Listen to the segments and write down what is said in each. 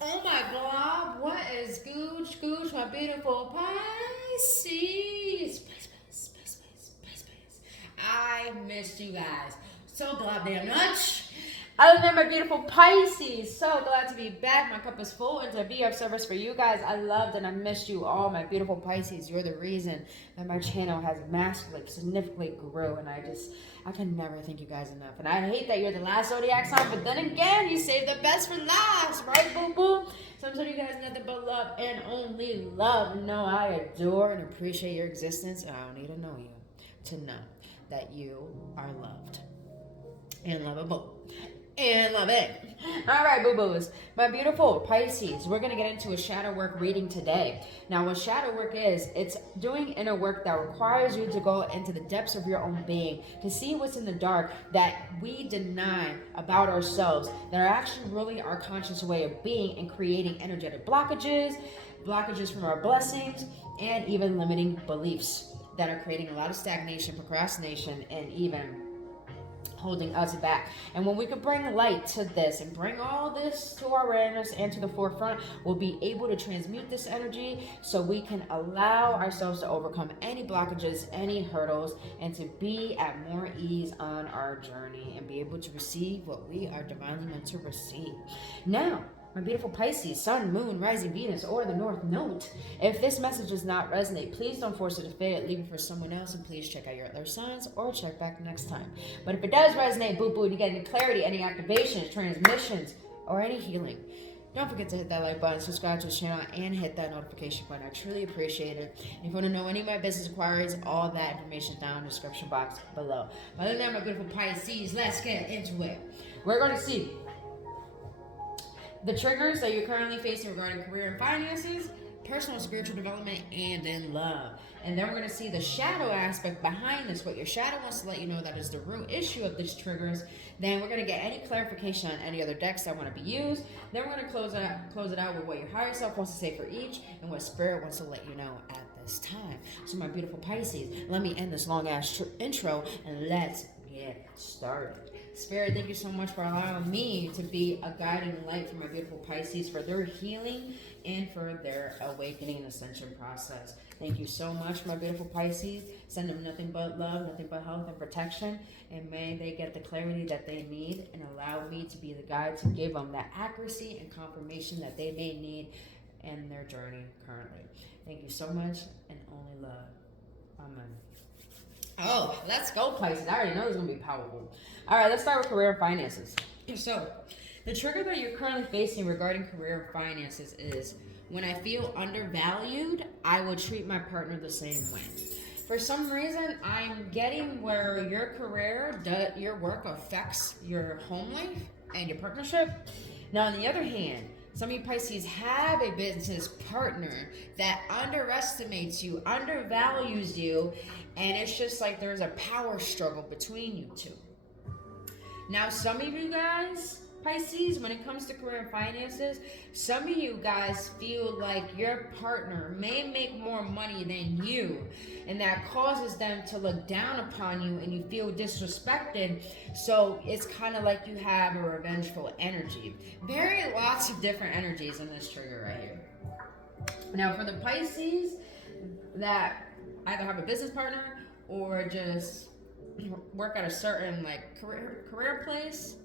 Oh my God, what is gooch, gooch, my beautiful Pisces? Pisces. I missed you guys. So glad damn much. Other than my beautiful Pisces, so glad to be back. My cup is full and to be of service for you guys. I loved and I missed you all, my beautiful Pisces. You're the reason that my channel has massively, significantly grew, and I can never thank you guys enough. And I hate that you're the last zodiac sign, but then again, you saved the best for last, right, boo boo? So I'm telling you guys nothing but love and only love. No, I adore and appreciate your existence, and I don't need to know you to know that you are loved and lovable and love it. All right, boo-boos. My beautiful Pisces, we're going to get into a shadow work reading today. Now, what shadow work is, it's doing inner work that requires you to go into the depths of your own being, to see what's in the dark that we deny about ourselves, that are actually really our conscious way of being, and creating energetic blockages from our blessings, and even limiting beliefs that are creating a lot of stagnation, procrastination, and even holding us back. And when we can bring light to this and bring all this to our awareness and to the forefront, we'll be able to transmute this energy so we can allow ourselves to overcome any blockages, any hurdles, and to be at more ease on our journey and be able to receive what we are divinely meant to receive. Now, my beautiful Pisces, Sun, Moon, Rising, Venus, or the North Node. If this message does not resonate, please don't force it to fit. Leave it for someone else, and please check out your other signs or check back next time. But if it does resonate, boo-boo, and you get any clarity, any activations, transmissions, or any healing, don't forget to hit that like button, subscribe to the channel, and hit that notification button. I truly appreciate it. And if you want to know any of my business inquiries, all that information is down in the description box below. Other than that, my beautiful Pisces, let's get into it. We're going to see the triggers that you're currently facing regarding career and finances, personal and spiritual development, and in love. And then we're going to see the shadow aspect behind this, what your shadow wants to let you know that is the root issue of these triggers. Then we're going to get any clarification on any other decks that want to be used. Then we're going to close it out with what your higher self wants to say for each and what spirit wants to let you know at this time. So my beautiful Pisces, let me end this long ass intro and let's get started. Spirit, thank you so much for allowing me to be a guiding light for my beautiful Pisces, for their healing and for their awakening and ascension process. Thank you so much, my beautiful Pisces. Send them nothing but love, nothing but health and protection, and may they get the clarity that they need, and allow me to be the guide to give them that accuracy and confirmation that they may need in their journey currently. Thank you so much, and only love. Amen. Oh, let's go, Pisces. I already know it's going to be powerful. All right, let's start with career and finances. So, the trigger that you're currently facing regarding career and finances is, when I feel undervalued, I will treat my partner the same way. For some reason, I'm getting where your career, your work affects your home life and your partnership. Now, on the other hand, some of you Pisces have a business partner that underestimates you, undervalues you, and it's just like there's a power struggle between you two. Now, some of you guys, Pisces, when it comes to career and finances, some of you guys feel like your partner may make more money than you, and that causes them to look down upon you and you feel disrespected. So it's kind of like you have a revengeful energy. Very lots of different energies in this trigger right here. Now, for the Pisces that either have a business partner or just work at a certain like career place,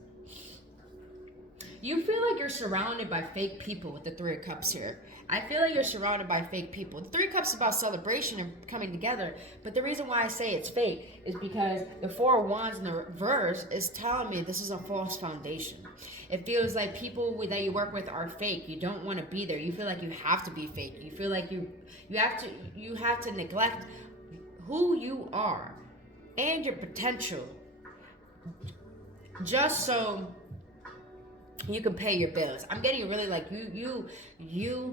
you feel like you're surrounded by fake people with the Three of Cups here. I feel like you're surrounded by fake people. The Three of Cups is about celebration and coming together, but the reason why I say it's fake is because the Four of Wands in the reverse is telling me this is a false foundation. It feels like people that you work with are fake. You don't want to be there. You feel like you have to be fake. You feel like you have to neglect who you are and your potential just so you can pay your bills. I'm getting really like you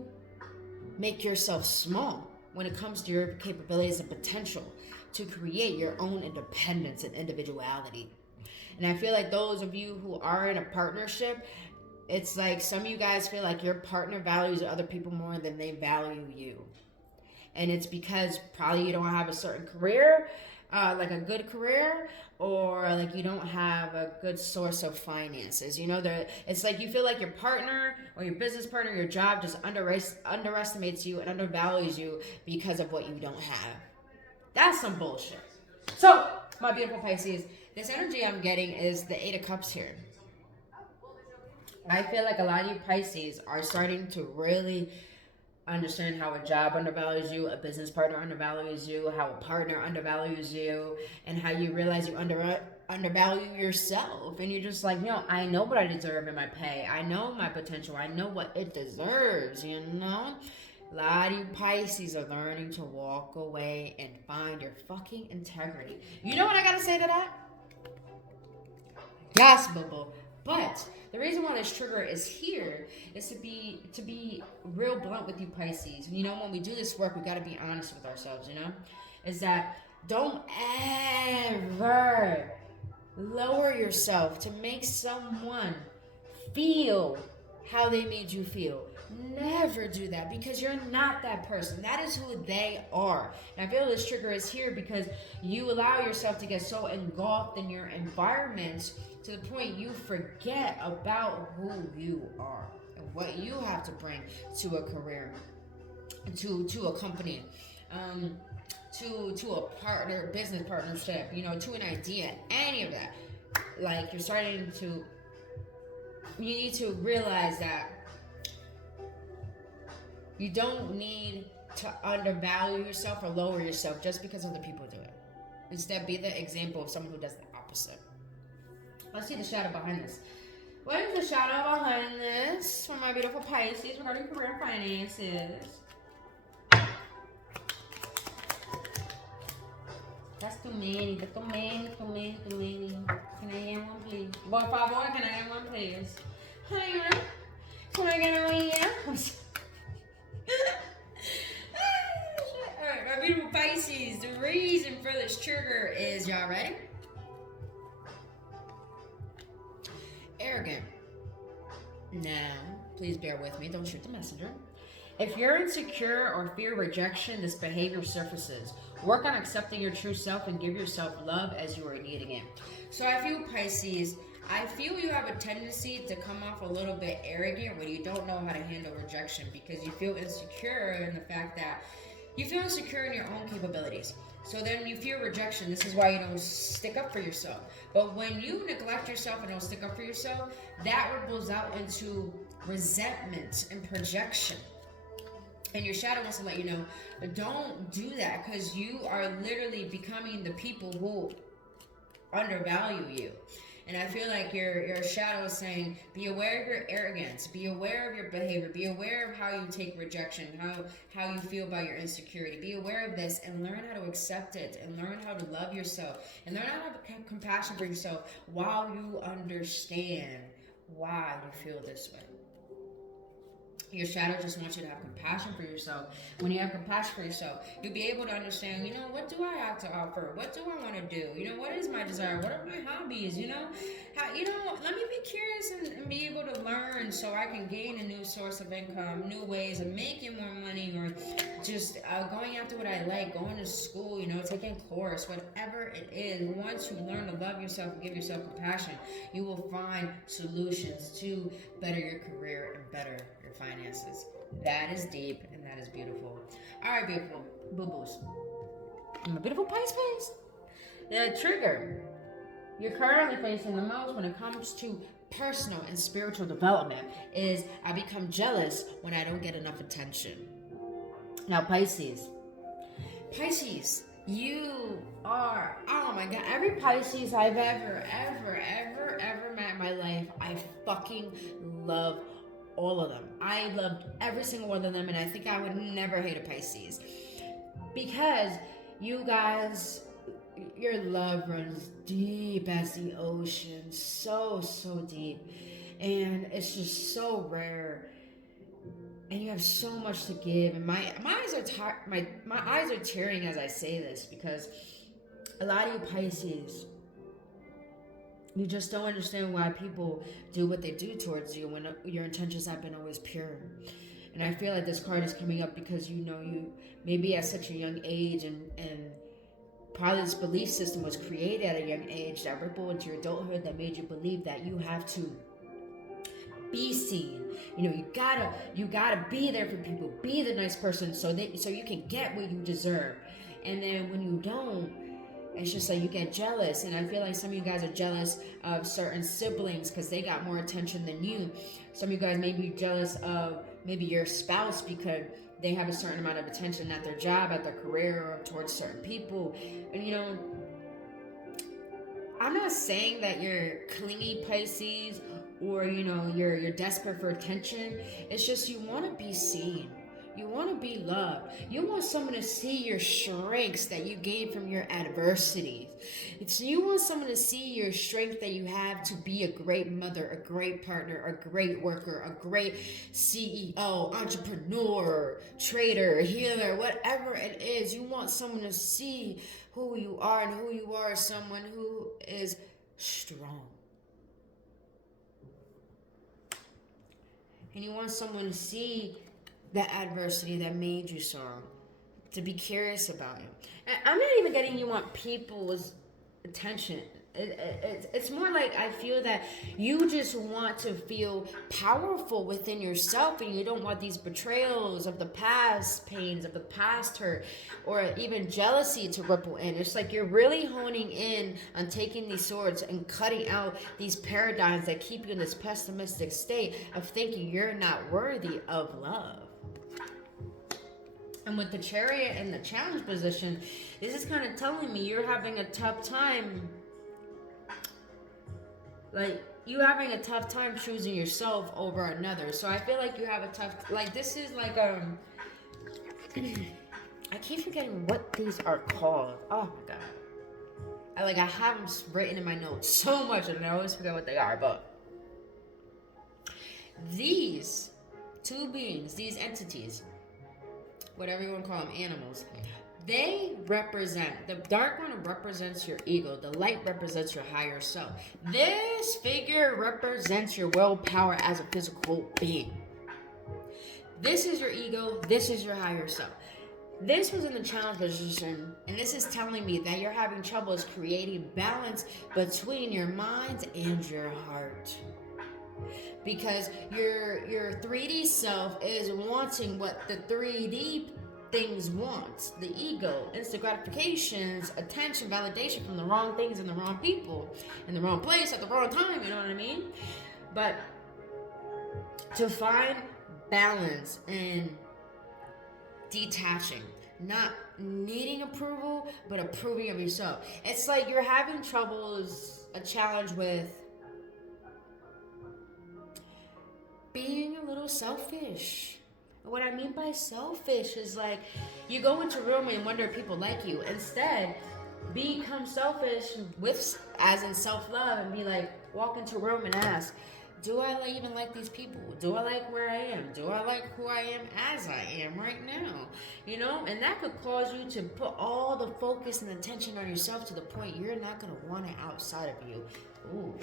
make yourself small when it comes to your capabilities and potential to create your own independence and individuality. And I feel like those of you who are in a partnership, it's like some of you guys feel like your partner values other people more than they value you. And it's because probably you don't have a certain career, like a good career, or like you don't have a good source of finances. You know, it's like you feel like your partner or your business partner, your job just underestimates you and undervalues you because of what you don't have. That's some bullshit. So, my beautiful Pisces, this energy I'm getting is the Eight of Cups here. I feel like a lot of you Pisces are starting to really understand how a job undervalues you, a business partner undervalues you, how a partner undervalues you, and how you realize you undervalue yourself. And you're just like, I know what I deserve in my pay. I know my potential. I know what it deserves, you know? A lot of you Pisces are learning to walk away and find your fucking integrity. You know what I gotta say to that? Yes, boo. But the reason why this trigger is here is to be real blunt with you Pisces. You know, when we do this work, we got to be honest with ourselves. You know, is that don't ever lower yourself to make someone feel how they made you feel. Never do that, because you're not that person. That is who they are. And I feel this trigger is here because you allow yourself to get so engulfed in your environment to the point you forget about who you are and what you have to bring to a career, to a company, to a partner, business partnership, to an idea, any of that. Like, you need to realize that you don't need to undervalue yourself or lower yourself just because other people do it. Instead, be the example of someone who does the opposite. Let's see the shadow behind this. What is the shadow behind this for my beautiful Pisces regarding career and finances? That's too many. Can I get one, please? Por favor, can I get one, please? Hi, can I get one here? Alright, my beautiful Pisces, the reason for this trigger is, y'all ready? Arrogant. Now, please bear with me, don't shoot the messenger. If you're insecure or fear rejection, this behavior surfaces. Work on accepting your true self and give yourself love as you are needing it. So I feel, Pisces, you have a tendency to come off a little bit arrogant when you don't know how to handle rejection, because you feel insecure in the fact that you feel insecure in your own capabilities. So then you fear rejection. This is why you don't stick up for yourself. But when you neglect yourself and don't stick up for yourself, that ripples out into resentment and projection. And your shadow wants to let you know, don't do that, because you are literally becoming the people who undervalue you. And I feel like your shadow is saying, be aware of your arrogance, be aware of your behavior, be aware of how you take rejection, how you feel about your insecurity. Be aware of this and learn how to accept it, and learn how to love yourself, and learn how to have compassion for yourself while you understand why you feel this way. Your shadow just wants you to have compassion for yourself. When you have compassion for yourself, you'll be able to understand, what do I have to offer? What do I want to do? What is my desire? What are my hobbies? Let me be curious and be able to learn so I can gain a new source of income, new ways of making more money, or just going after what I like, going to school, taking a course, whatever it is. Once you learn to love yourself and give yourself compassion, you will find solutions to better your career and better your finances. That is deep and that is beautiful. All right, beautiful boo-boos. My beautiful Pisces. The trigger you're currently facing the most when it comes to personal and spiritual development is I become jealous when I don't get enough attention. Now, Pisces, you are, oh my God, every Pisces I've ever met in my life, I fucking love all of them. I loved every single one of them, and I think I would never hate a Pisces, because you guys, your love runs deep as the ocean, so deep, and it's just so rare, and you have so much to give. And my eyes are tearing as I say this, because a lot of you Pisces, you just don't understand why people do what they do towards you when your intentions have been always pure. And I feel like this card is coming up because you maybe at such a young age and Probably this belief system was created at a young age that rippled into your adulthood, that made you believe that you have to be seen. You know, you gotta be there for people, be the nice person, so you can get what you deserve. And then when you don't, it's just like you get jealous. And I feel like some of you guys are jealous of certain siblings because they got more attention than you. Some of you guys may be jealous of maybe your spouse because they have a certain amount of attention at their job, at their career, or towards certain people. And you know, I'm not saying that you're clingy, Pisces, or you know, you're desperate for attention. It's just you want to be seen. You want to be loved. You want someone to see your strengths that you gain from your adversities. You want someone to see your strength that you have to be a great mother, a great partner, a great worker, a great CEO, entrepreneur, trader, healer, whatever it is. You want someone to see who you are, and who you are is someone who is strong. And you want someone to see the adversity that made you strong, to be curious about you. And I'm not even getting you want people's attention. It's more like I feel that you just want to feel powerful within yourself, and you don't want these betrayals of the past, pains of the past hurt, or even jealousy to ripple in. It's like you're really honing in on taking these swords and cutting out these paradigms that keep you in this pessimistic state of thinking you're not worthy of love. And with the Chariot and the Challenge position, this is kind of telling me you're having a tough time. Like, you having a tough time choosing yourself over another. So I feel like you have a tough, like, this is like, I keep forgetting what these are called. Oh my God. I have them written in my notes so much, and I always forget what they are. But these two beings, these entities, whatever you want to call them, animals, they represent, the dark one represents your ego, the light represents your higher self. This figure represents your willpower as a physical being. This is your ego, this is your higher self. This was in the challenge position, and this is telling me that you're having troubles creating balance between your mind and your heart. Because your 3D self is wanting what the 3D things want. The ego, instant gratifications, attention, validation from the wrong things and the wrong people, in the wrong place at the wrong time, you know what I mean? But to find balance and detaching, not needing approval, but approving of yourself. It's like you're having troubles, a challenge with being a little selfish. What I mean by selfish is like you go into a room and wonder if people like you. Instead, become selfish with, as in self-love, and be like, walk into a room and ask, do I even like these people? Do I like where I am? Do I like who I am as I am right now? You know, and that could cause you to put all the focus and attention on yourself to the point you're not going to want it outside of you. Ooh.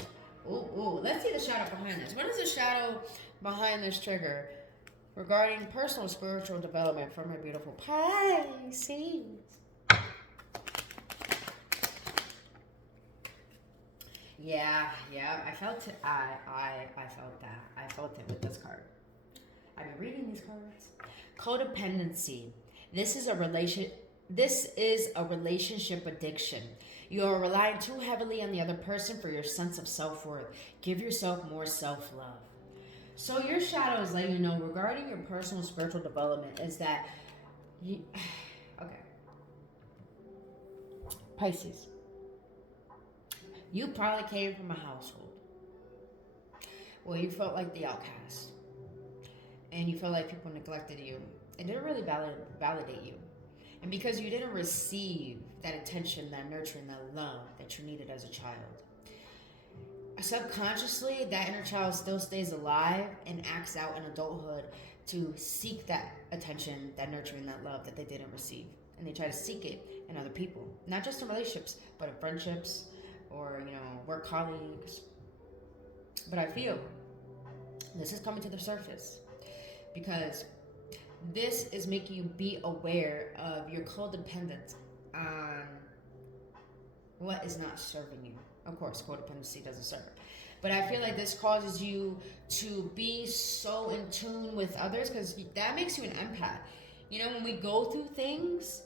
Let's see the shadow behind this. What is the shadow behind this trigger regarding personal spiritual development for my beautiful Pisces? Yeah, I felt it. I felt that. I felt it with this card. I've been reading these cards. Codependency. This is a relationship addiction. You are relying too heavily on the other person for your sense of self-worth. Give yourself more self-love. So your shadow is letting you know regarding your personal spiritual development is that okay. Pisces. You probably came from a household where you felt like the outcast. And you felt like people neglected you. It didn't really validate you. And because you didn't receive that attention, that nurturing, that love that you needed as a child, subconsciously, that inner child still stays alive and acts out in adulthood to seek that attention, that nurturing, that love that they didn't receive. And they try to seek it in other people. Not just in relationships, but in friendships or, work colleagues. But I feel this is coming to the surface because this is making you be aware of your codependence on what is not serving you. Of course, codependency doesn't serve. But I feel like this causes you to be so in tune with others, because that makes you an empath. You know, when we go through things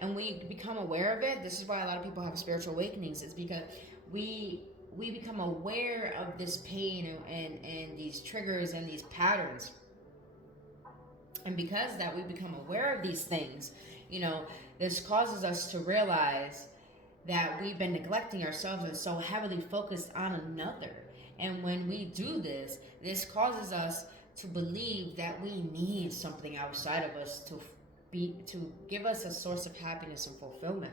and we become aware of it, this is why a lot of people have spiritual awakenings, is because we become aware of this pain and these triggers and these patterns. And because that we become aware of these things, you know, this causes us to realize that we've been neglecting ourselves and so heavily focused on another. And when we do this, this causes us to believe that we need something outside of us to give us a source of happiness and fulfillment.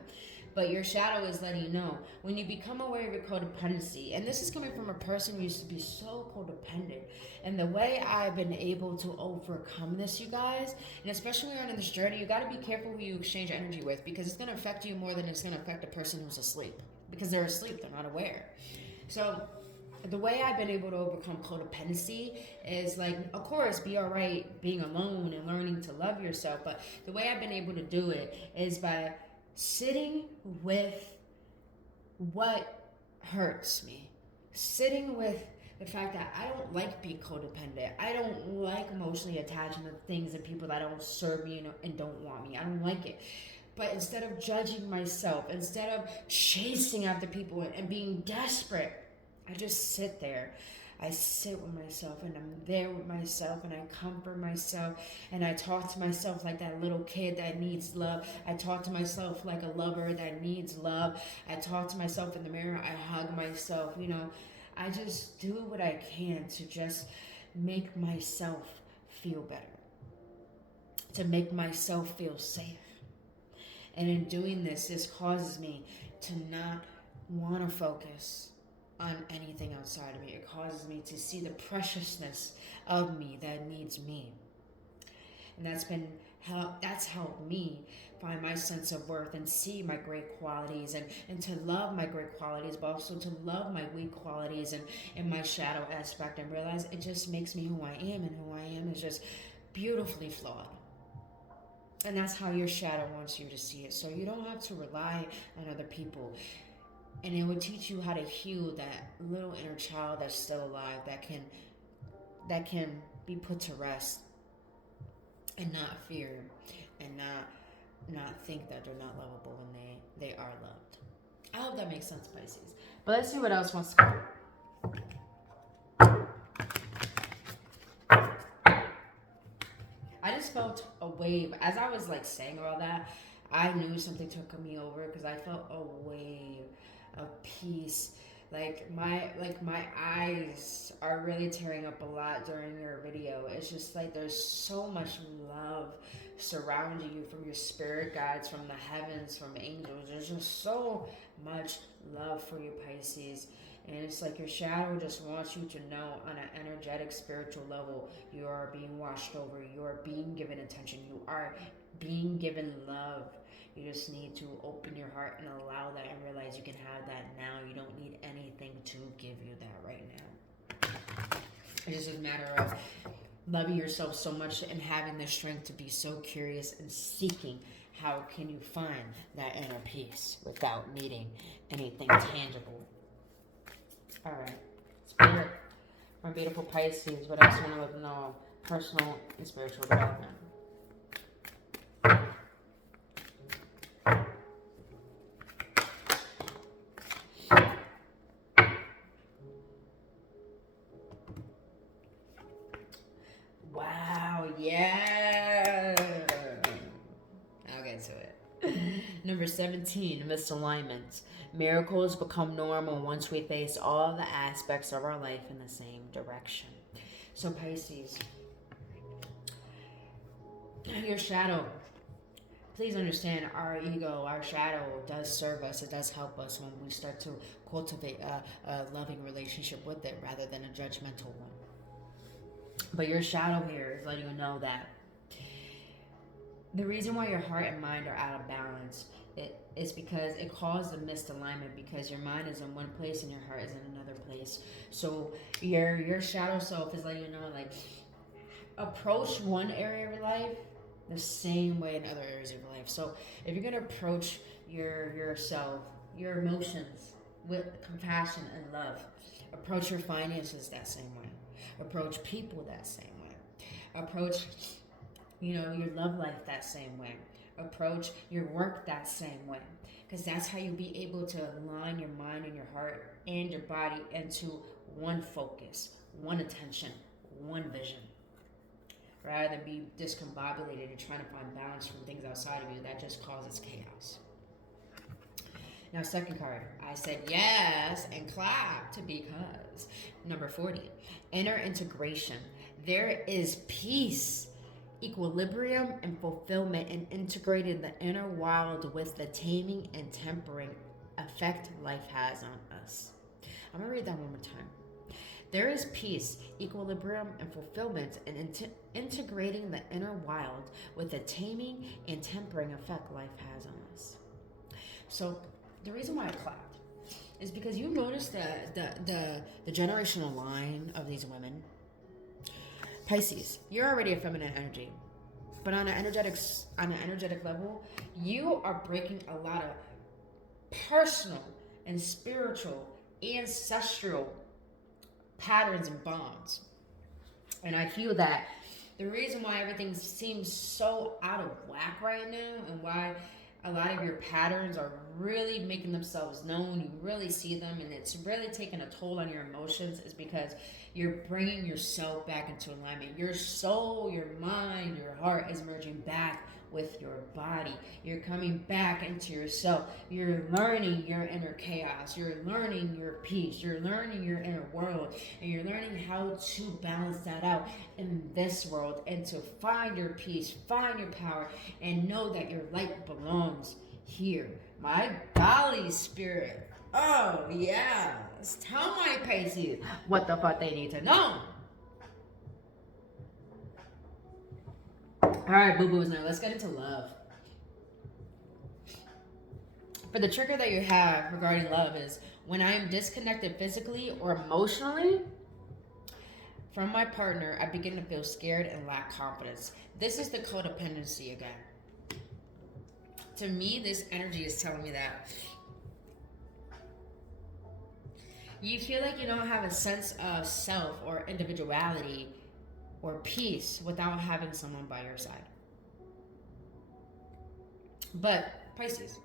But your shadow is letting you know, when you become aware of your codependency, and this is coming from a person who used to be so codependent, and the way I've been able to overcome this, you guys, and especially when you're on this journey, you got to be careful who you exchange energy with, because it's going to affect you more than it's going to affect a person who's asleep, because they're asleep, they're not aware. So the way I've been able to overcome codependency is, like, of course, be all right being alone and learning to love yourself, but the way I've been able to do it is by sitting with what hurts me, sitting with the fact that I don't like being codependent. I don't like emotionally attaching to things and people that don't serve me and don't want me. I don't like it. But instead of judging myself, instead of chasing after people and being desperate, I just sit there. I sit with myself, and I'm there with myself, and I comfort myself, and I talk to myself like that little kid that needs love. I talk to myself like a lover that needs love. I talk to myself in the mirror. I hug myself. You know, I just do what I can to just make myself feel better, to make myself feel safe. And in doing this, this causes me to not want to focus on anything outside of me. It causes me to see the preciousness of me that needs me. And that's helped me find my sense of worth and see my great qualities and to love my great qualities, but also to love my weak qualities and my shadow aspect, and realize it just makes me who I am, and who I am is just beautifully flawed. And that's how your shadow wants you to see it. So you don't have to rely on other people. And it will teach you how to heal that little inner child that's still alive, that can be put to rest, and not fear, and not think that they're not lovable when they are loved. I hope that makes sense, Pisces. But let's see what else wants to come. I just felt a wave as I was like saying all that. I knew something took me over, because I felt a wave of peace. Like my eyes are really tearing up a lot during your video. It's just like there's so much love surrounding you from your spirit guides, from the heavens, from angels. There's just so much love for you, Pisces. And it's like your shadow just wants you to know, on an energetic, spiritual level, you are being watched over. You are being given attention. You are being given love. You just need to open your heart and allow that, and realize you can have that now. You don't need anything to give you that right now. It's just a matter of loving yourself so much and having the strength to be so curious and seeking how can you find that inner peace without needing anything tangible. All right. Spirit, my beautiful Pisces, what else you want to know? Personal and spiritual development. Wow, yeah. I'll get to it. Number 17, misalignment. Miracles become normal once we face all the aspects of our life in the same direction. So Pisces, your shadow, please understand, our ego, our shadow does serve us. It does help us when we start to cultivate a loving relationship with it rather than a judgmental one. But your shadow here is letting you know that the reason why your heart and mind are out of balance is because it caused a misalignment, because your mind is in one place and your heart is in another place. So your shadow self is letting you know, like, approach one area of your life the same way in other areas of your life. So if you're going to approach yourself, your emotions with compassion and love. Approach your finances that same way. Approach people that same way. Approach, your love life that same way. Approach your work that same way. Because that's how you'll be able to align your mind and your heart and your body into one focus, one attention, one vision. Rather than be discombobulated and trying to find balance from things outside of you, that just causes chaos. Now, second card, I said yes and clapped because. Number 40, inner integration. There is peace, equilibrium, and fulfillment in integrating the inner wild with the taming and tempering effect life has on us. I'm going to read that one more time. There is peace, equilibrium, and fulfillment in integrating the inner wild with the taming and tempering effect life has on us. So the reason why I clapped is because you notice the generational line of these women. Pisces, you're already a feminine energy, but on an energetic level, you are breaking a lot of personal and spiritual, ancestral patterns and bonds. And I feel that the reason why everything seems so out of whack right now and why a lot of your patterns are really making themselves known, you really see them, and it's really taking a toll on your emotions is because you're bringing yourself back into alignment. Your soul, your mind, your heart is merging back with your body. You're coming back into yourself. You're learning your inner chaos. You're learning your peace. You're learning your inner world. And you're learning how to balance that out in this world and to find your peace, find your power, and know that your light belongs here. My golly, spirit. Oh, yes. Tell my Pisces what the fuck they need to know. All right, boo-boos, now let's get into love. For the trigger that you have regarding love is when I am disconnected physically or emotionally from my partner, I begin to feel scared and lack confidence. This is the codependency again. To me, this energy is telling me that you feel like you don't have a sense of self or individuality or peace without having someone by your side. But Pisces,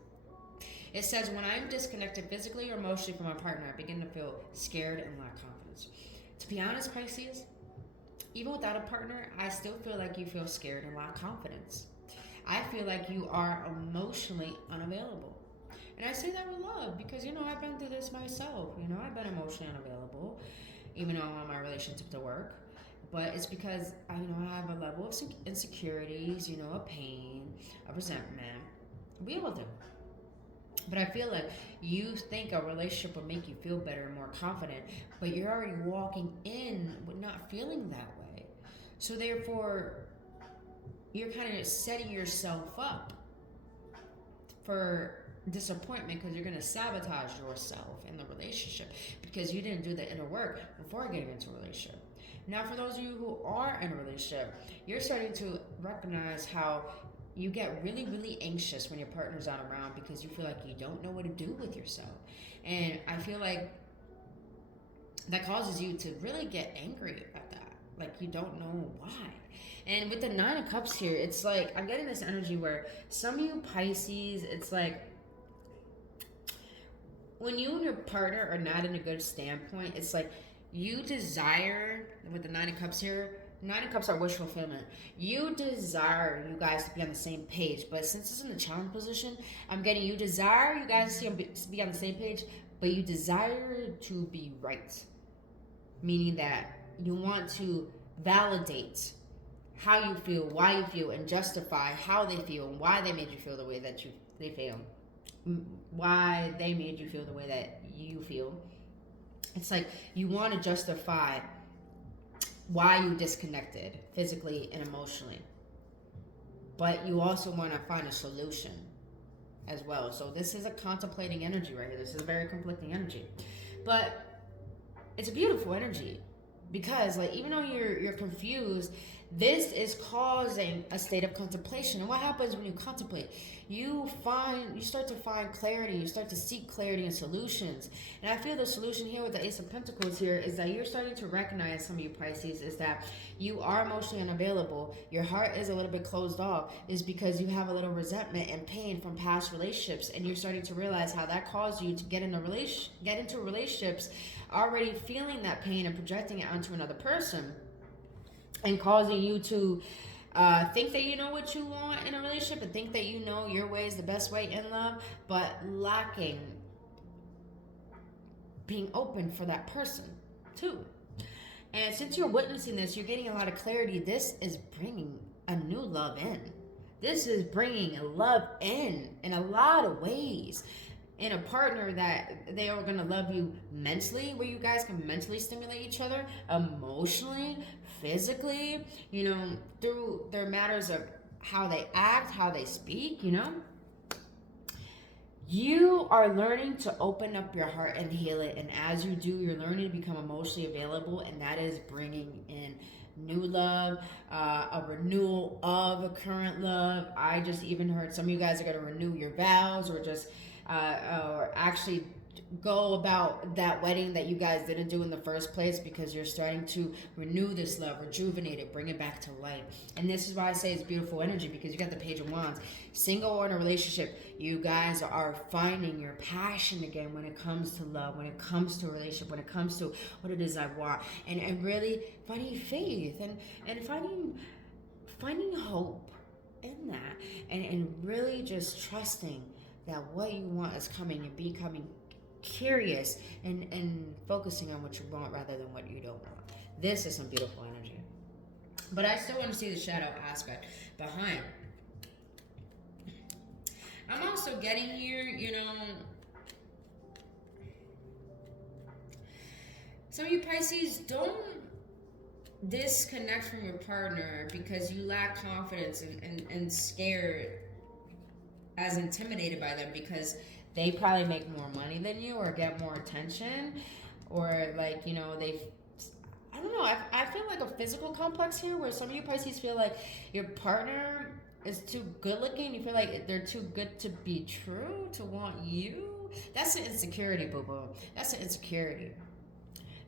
it says when I am disconnected physically or emotionally from my partner, I begin to feel scared and lack confidence. To be honest, Pisces, even without a partner, I still feel like you feel scared and lack confidence. I feel like you are emotionally unavailable. And I say that with love because, I've been through this myself. I've been emotionally unavailable, even though I want my relationship to work. But it's because, I have a level of insecurities, a pain, a resentment. We all do. But I feel like you think a relationship will make you feel better and more confident, but you're already walking in with not feeling that way. So therefore, you're kind of setting yourself up for disappointment because you're going to sabotage yourself in the relationship because you didn't do the inner work before getting into a relationship. Now, for those of you who are in a relationship, you're starting to recognize how you get really, really anxious when your partner's not around because you feel like you don't know what to do with yourself. And I feel like that causes you to really get angry at that. Like you don't know why. And with the 9 of Cups here, it's like, I'm getting this energy where some of you Pisces, it's like, when you and your partner are not in a good standpoint, it's like you desire, with the 9 of Cups here, 9 of Cups are wish fulfillment. You desire you guys to be on the same page, but since it's in the challenge position, I'm getting you desire you guys to be on the same page, but you desire to be right. Meaning that you want to validate how you feel, why you feel, and justify how they feel and why they made you feel the way that they feel. Why they made you feel the way that you feel. It's like you want to justify why you disconnected physically and emotionally. But you also want to find a solution as well. So this is a contemplating energy right here. This is a very conflicting energy. But it's a beautiful energy because like even though you're confused, This is causing a state of contemplation. And what happens when you contemplate? You start to find clarity. You start to seek clarity and solutions. And I feel the solution here with the Ace of Pentacles here is that you're starting to recognize, some of you Pisces, is that you are emotionally unavailable. Your heart is a little bit closed off. Is because you have a little resentment and pain from past relationships, and you're starting to realize how that caused you to get into relationships already feeling that pain and projecting it onto another person, and causing you to think that you know what you want in a relationship and think that you know your way is the best way in love, but lacking being open for that person too. And since you're witnessing this, you're getting a lot of clarity. This is bringing a new love in. This is bringing love in a lot of ways. In a partner that they are going to love you mentally, where you guys can mentally stimulate each other, emotionally, physically, you know, through their matters of how they act, how they speak, you know. You are learning to open up your heart and heal it. And as you do, you're learning to become emotionally available. And that is bringing in new love, a renewal of a current love. I just even heard some of you guys are going to renew your vows, or just or actually go about that wedding that you guys didn't do in the first place, because you're starting to renew this love, rejuvenate it, bring it back to life. And this is why I say it's beautiful energy, because you got the Page of Wands. Single or in a relationship, you guys are finding your passion again when it comes to love, when it comes to a relationship, when it comes to what it is I want, and really finding faith and finding hope in that, and really just trusting that what you want is coming, and becoming curious and focusing on what you want rather than what you don't want. This is some beautiful energy. But I still want to see the shadow aspect behind. I'm also getting here, you know, some of you Pisces, don't disconnect from your partner because you lack confidence and scared, as intimidated by them because they probably make more money than you, or get more attention, or like, you know, I don't know, I feel like a physical complex here, where some of you Pisces feel like your partner is too good looking. You feel like they're too good to be true, to want you. That's an insecurity, boo-boo. That's an insecurity.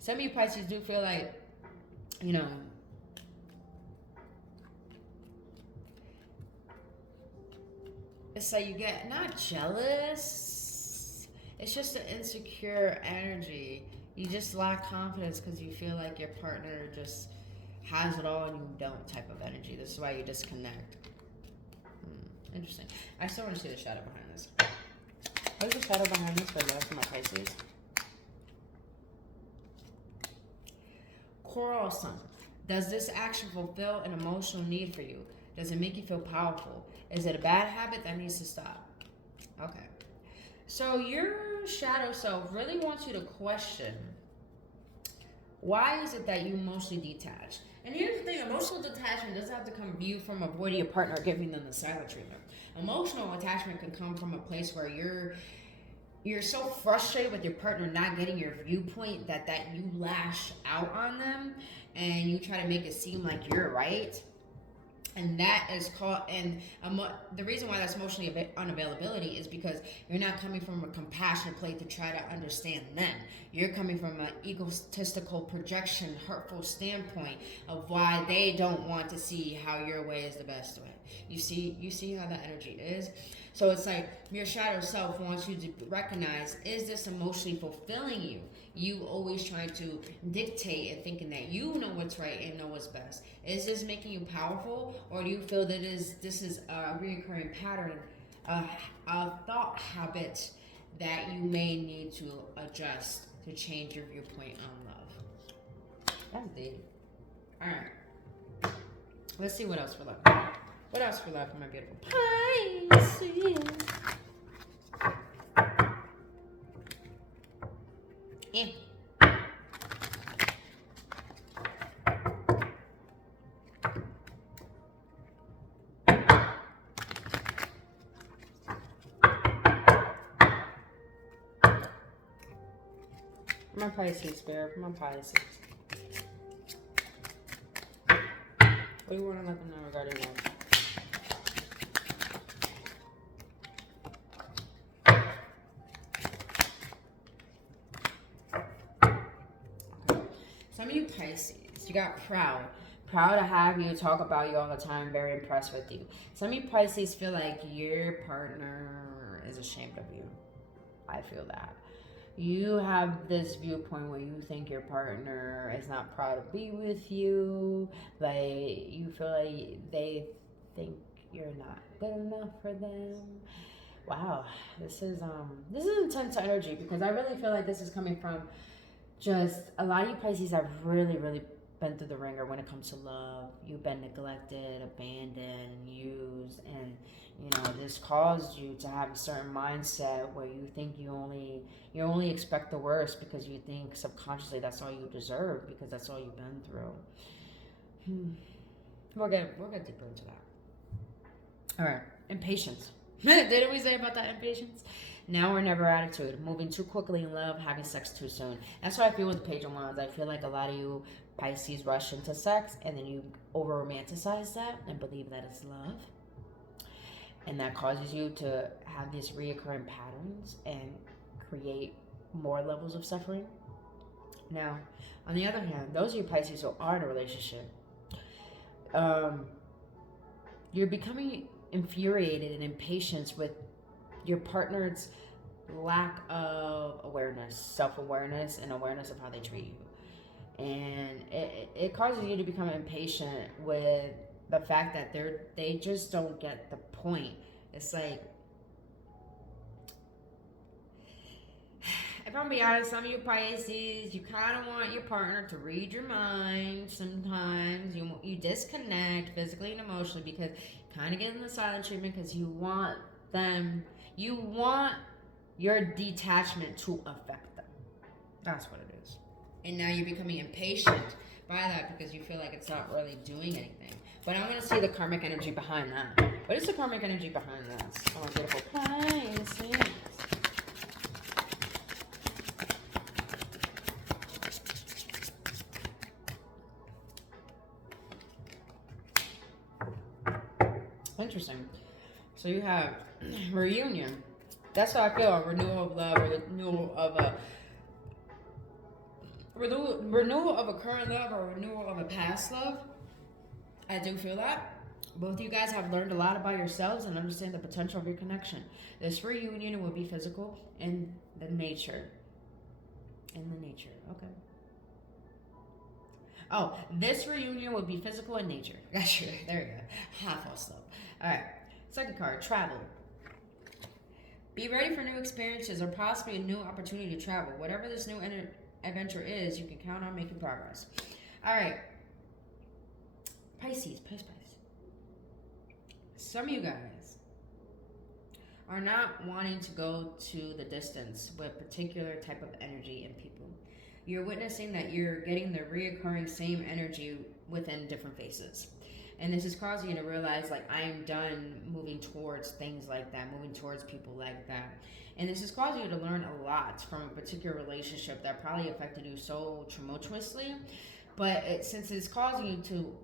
Some of you Pisces do feel like, you know, it's like you get not jealous. It's just an insecure energy. You just lack confidence because you feel like your partner just has it all and you don't, type of energy. This is why you disconnect. Interesting. I still want to see the shadow behind this. What is the shadow behind this for love for my Pisces? Coral Sun. Does this action fulfill an emotional need for you? Does it make you feel powerful? Is it a bad habit that needs to stop? Okay. So your shadow self really wants you to question, why is it that you emotionally detach? And here's the thing, emotional detachment doesn't have to come view from avoiding a partner or giving them the silent treatment. Emotional attachment can come from a place where you're so frustrated with your partner not getting your viewpoint that you lash out on them and you try to make it seem like you're right. And that is called, and the reason why that's emotionally unavailability is because you're not coming from a compassionate place to try to understand them. You're coming from an egotistical projection, hurtful standpoint of why they don't want to see how your way is the best way. You see how that energy is? So it's like your shadow self wants you to recognize, is this emotionally fulfilling you? You always trying to dictate and thinking that you know what's right and know what's best. Is this making you powerful, or do you feel that this is a recurring pattern, a thought habit that you may need to adjust to change your viewpoint on love? That's deep. All right. Let's see what else for love. What else for love for my beautiful Pisces? Yeah. My Pisces, Spirit, my Pisces. What do you want to let them know regarding love? Some of you Pisces, you got proud. Proud to have you, talk about you all the time, very impressed with you. Some of you Pisces feel like your partner is ashamed of you. I feel that. You have this viewpoint where you think your partner is not proud to be with you. Like, you feel like they think you're not good enough for them. Wow, this is intense energy, because I really feel like this is coming from just a lot of you Pisces have really, really been through the ringer when it comes to love. You've been neglected, abandoned, used, and this caused you to have a certain mindset where you think you only expect the worst, because you think subconsciously that's all you deserve, because that's all you've been through. We'll get deeper into that. All right, impatience. Didn't we say about that impatience? Now or never attitude, moving too quickly in love, having sex too soon. That's what I feel with the Page of Wands. I feel like a lot of you Pisces rush into sex, and then you over romanticize that and believe that it's love. And that causes you to have these reoccurring patterns and create more levels of suffering. Now, on the other hand, those of you Pisces who are in a relationship, you're becoming infuriated and impatient with your partner's lack of awareness, self-awareness, and awareness of how they treat you. And it causes you to become impatient with the fact that they just don't get the point. It's like, if I'm being honest, some of you Pisces, you kind of want your partner to read your mind. Sometimes you disconnect physically and emotionally, because you kind of get in the silent treatment, because you want your detachment to affect them. That's what it is. And now you're becoming impatient by that, because you feel like it's not really doing anything. But I want to see the karmic energy behind that. What is the karmic energy behind this? Oh, my beautiful Pisces. Interesting. So you have reunion. That's how I feel. A renewal of love, or renewal of a current love, or renewal of a past love. I do feel that. Both of you guys have learned a lot about yourselves and understand the potential of your connection. This reunion will be physical in the nature. Okay. Oh, this reunion will be physical in nature. Gotcha. There you go. Half full slope. All right. Second card, travel. Be ready for new experiences, or possibly a new opportunity to travel. Whatever this new adventure is, you can count on making progress. All right. Pisces. Some of you guys are not wanting to go to the distance with particular type of energy and people. You're witnessing that you're getting the reoccurring same energy within different faces. And this is causing you to realize, like, I'm done moving towards things like that, moving towards people like that. And this is causing you to learn a lot from a particular relationship that probably affected you so tumultuously. But since it's causing you to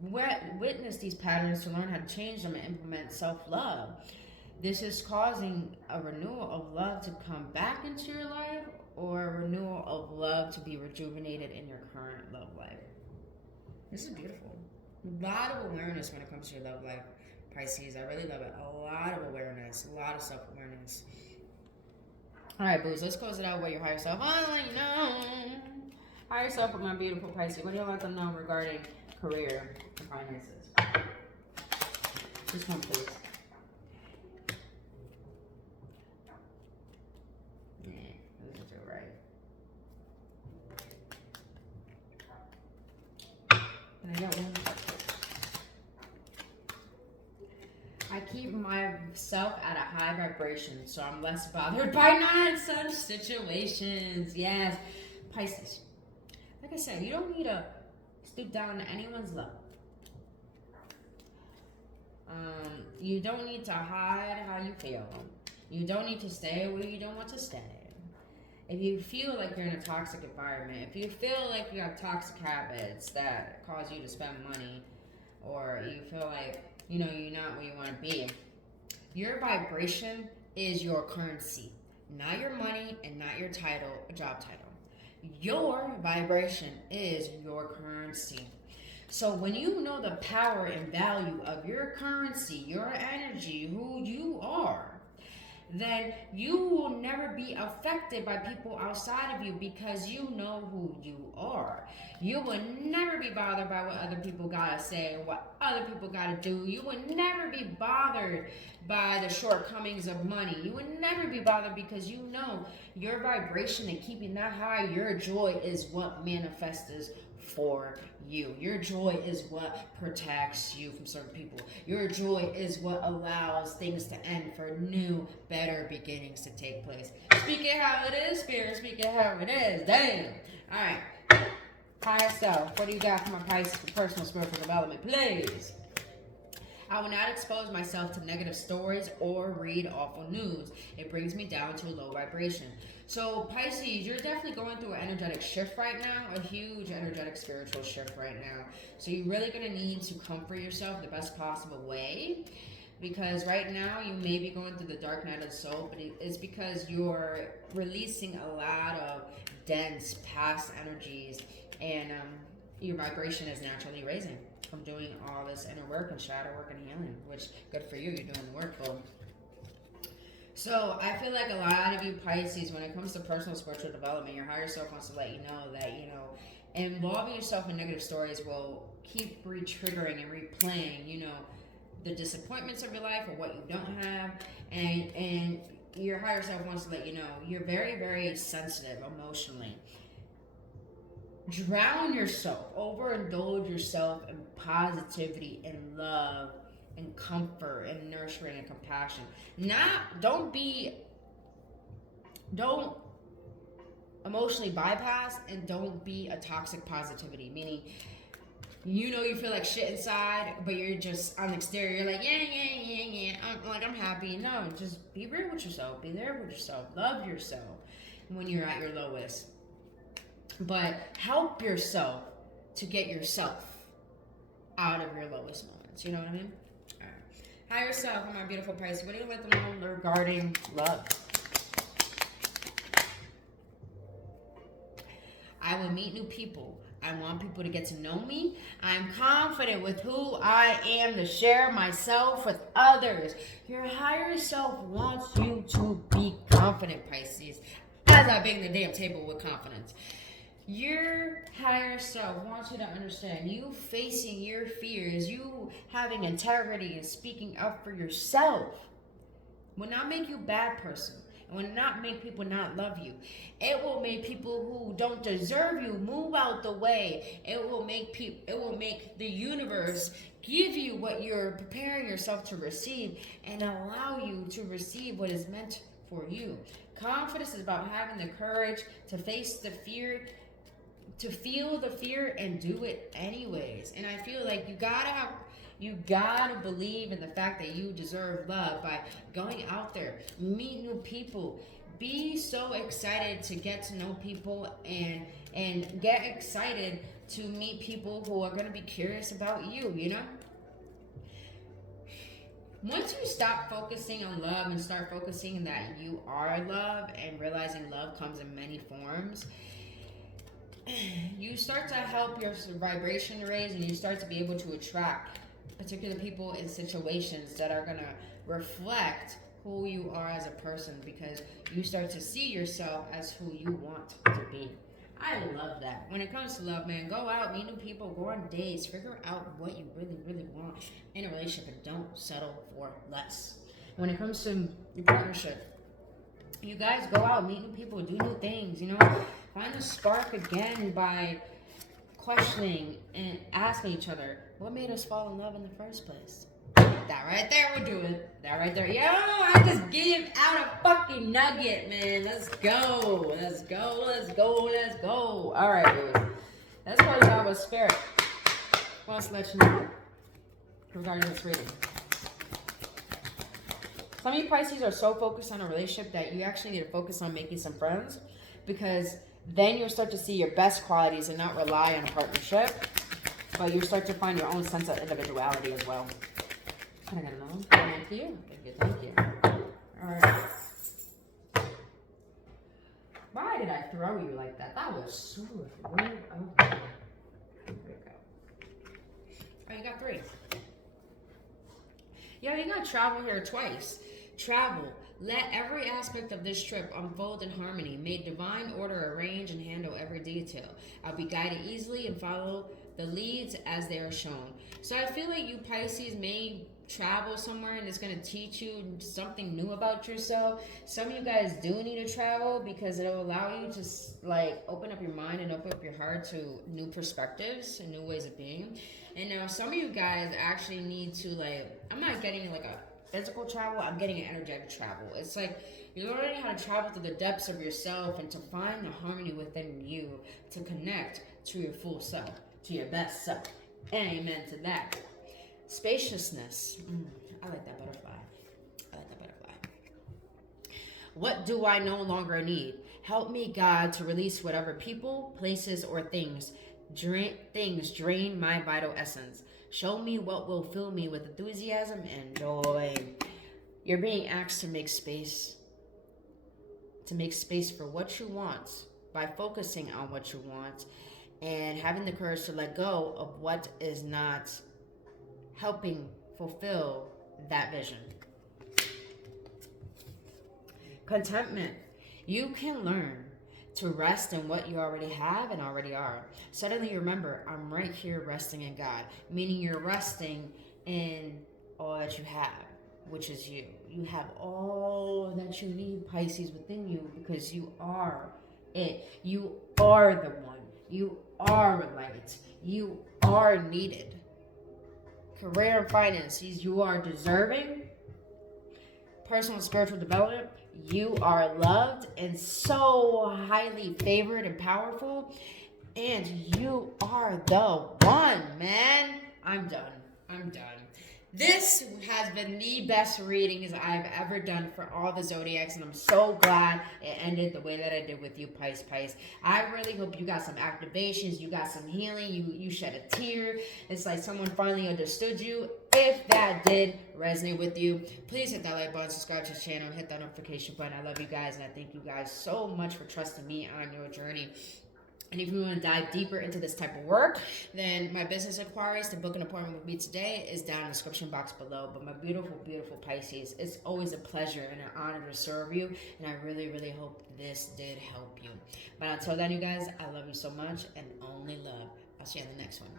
witness these patterns, to learn how to change them and implement self-love, this is causing a renewal of love to come back into your life, or a renewal of love to be rejuvenated in your current love life. This is beautiful. A lot of awareness when it comes to your love life, Pisces. I really love it. A lot of awareness, a lot of self-awareness. All right, booze, let's close it out with your higher self. I'll let you know. Higher self with my beautiful Pisces. What do you let them know regarding career and finances? This one, please. Yeah, this is it, right? Can I get one? I keep myself at a high vibration, so I'm less bothered by nonsense situations. Yes, Pisces. Like I said, you don't need to stoop down to anyone's level. You don't need to hide how you feel. You don't need to stay where you don't want to stay. If you feel like you're in a toxic environment, if you feel like you have toxic habits that cause you to spend money or you feel like, you know, you're not where you want to be. Your vibration is your currency, not your money and not your title, job title. Your vibration is your currency. So when you know the power and value of your currency, your energy, who you are, then you will never be affected by people outside of you because you know who you are. You will never be bothered by what other people gotta say, what other people gotta do. You will never be bothered by the shortcomings of money. You will never be bothered because you know your vibration and keeping that high, your joy is what manifests for you. Your joy is what protects you from certain people. Your joy is what allows things to end for new, better beginnings to take place. Speak it how it is, Spirit. Speak it how it is. Damn. All right. Higher self. What do you got for my Pisces for personal spiritual development, please? I will not expose myself to negative stories or read awful news. It brings me down to a low vibration. So Pisces, you're definitely going through an energetic shift right now, a huge energetic spiritual shift right now. So you're really going to need to comfort yourself the best possible way, because right now you may be going through the dark night of the soul, but it's because you're releasing a lot of dense past energies, and your vibration is naturally raising from doing all this inner work and shadow work and healing, which good for you, you're doing the work, bro. So I feel like a lot of you Pisces, when it comes to personal spiritual development, your higher self wants to let you know that, you know, involving yourself in negative stories will keep re-triggering and replaying, you know, the disappointments of your life or what you don't have, and your higher self wants to let you know you're very, very sensitive emotionally. Drown yourself, overindulge yourself in positivity and love and comfort and nurturing and compassion. Don't emotionally bypass, and don't be a toxic positivity, meaning, you know, you feel like shit inside, but you're just on the exterior, you're like, yeah, I'm happy. No, just be real with yourself, be there with yourself, love yourself when you're at your lowest. But help yourself to get yourself out of your lowest moments. You know what I mean? All right. Higher self, my beautiful Pisces. What do you let them know regarding love? I will meet new people. I want people to get to know me. I'm confident with who I am to share myself with others. Your higher self wants you to be confident, Pisces. As I bang the damn table with confidence. Your higher self wants you to understand you facing your fears, you having integrity and speaking up for yourself will not make you a bad person. It will not make people not love you. It will make people who don't deserve you move out the way. It will make the universe give you what you're preparing yourself to receive, and allow you to receive what is meant for you. Confidence is about having the courage to face the fear, to feel the fear and do it anyways. And I feel like you gotta believe in the fact that you deserve love by going out there, meet new people, be so excited to get to know people, and get excited to meet people who are gonna be curious about you, you know? Once you stop focusing on love and start focusing that you are love and realizing love comes in many forms, you start to help your vibration raise, and you start to be able to attract particular people in situations that are going to reflect who you are as a person, because you start to see yourself as who you want to be. I love that. When it comes to love, man, go out, meet new people, go on dates, figure out what you really, really want in a relationship, and don't settle for less. When it comes to your partnership, you guys go out, meet new people, do new things, you know? Find the spark again by questioning and asking each other, what made us fall in love in the first place? That right there will do it. That right there. Yo, I just give out a fucking nugget, man. Let's go. Let's go. Let's go. Let's go. All right, dude. That's what I was spirit. I want to let you know regarding this reading. Some of you Pisces are so focused on a relationship that you actually need to focus on making some friends, because then you'll start to see your best qualities and not rely on a partnership. but you start to find your own sense of individuality as well. Can I get another one? Thank you. Thank you. All right. Why did I throw you like that? That was so weird. Oh, there we go. Oh, you got 3. Yo, you got travel here twice. Travel. Let every aspect of this trip unfold in harmony. May divine order arrange and handle every detail. I'll be guided easily and follow the leads as they are shown. So I feel like you Pisces may travel somewhere and it's going to teach you something new about yourself. Some of you guys do need to travel because it'll allow you to like open up your mind and open up your heart to new perspectives and new ways of being. And now some of you guys actually need to like, I'm not getting like a physical travel, I'm getting an energetic travel. It's like you're learning how to travel to the depths of yourself and to find the harmony within you to connect to your full self, to your best self. Amen to that. Spaciousness. I like that butterfly. What do I no longer need? Help me, God, to release whatever people, places, or things drain my vital essence. Show me what will fill me with enthusiasm and joy. You're being asked to make space. To make space for what you want by focusing on what you want and having the courage to let go of what is not helping fulfill that vision. Contentment. You can learn to rest in what you already have and already are. Suddenly you remember, I'm right here resting in God, meaning you're resting in all that you have, which is you. You have all that you need, Pisces, within you because you are it. You are the one. You are light. You are needed. Career and finances, you are deserving. Personal and spiritual development, you are loved and so highly favored and powerful. And you are the one, man. I'm done. This has been the best readings I've ever done for all the zodiacs, and I'm so glad it ended the way that I did with you, Pisces. I really hope you got some activations, you got some healing, you shed a tear. It's like someone finally understood you. If that did resonate with you, please hit that like button, subscribe to the channel, hit that notification button. I love you guys, and I thank you guys so much for trusting me on your journey. And if you want to dive deeper into this type of work, then my business inquiries to book an appointment with me today is down in the description box below. But my beautiful, beautiful Pisces, it's always a pleasure and an honor to serve you. And I really, really hope this did help you. But until then, you guys, I love you so much and only love. I'll see you in the next one.